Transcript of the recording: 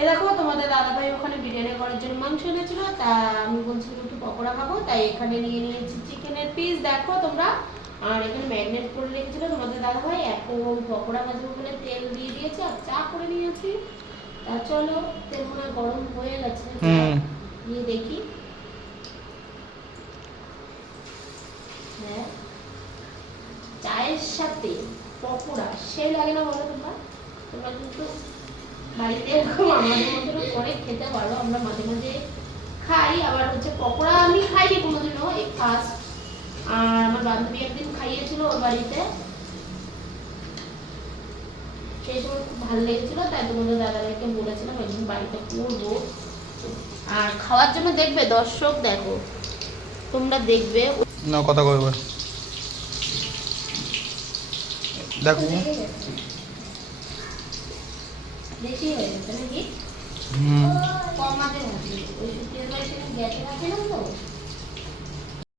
এ দেখো তোমাদের দাদাভাই ওখানে বিরিয়ানি করার জন্য মাংস এনেছিল, তা আমি বলছিলাম একটু পকোড়া খাবো, তাই এখানে নিয়ে নিয়েছি চিকেনের পিস দেখো তোমরা। আর এখানে ম্যারিনেট করে রেখেছিল তোমাদের দাদাভাই, এখন পকোড়া ভাজবো বলে তেল দিয়ে দিয়েছে আর চা করে নিয়েছি। তা চলো, তেল মনে হয় গরম হয়ে গেছে, দিয়ে দেখি। হ্যাঁ, চায়ের সাথে পকোড়া সেই লাগে না বলো তোমরা? তোমরা কিন্তু বাড়িতে এরকম আমাদের মতো করে খেতে পারো। আমরা মাঝে মাঝে খাই, আবার হচ্ছে পকোড়া আমি খাইনি কোনোদিনও, এই ফার্স্ট। আর আমার বান্ধবী একদিন খাইয়েছিল ওর বাড়িতে, সেই সময় খুব ভালো লেগেছিল, তাই তোমাদের দাদাভাইকে বলেছিলাম একদিন বাড়িতে করবো। আর খাওয়ার জন্য দেখবে দর্শক, দেখো তোমরা দেখবে না কথা কইবে দেখো বেশি হয়ে গেছে নাকি? কমাতে হবে, ওই তেল বাইসে গ্যাসে রাখে না তো।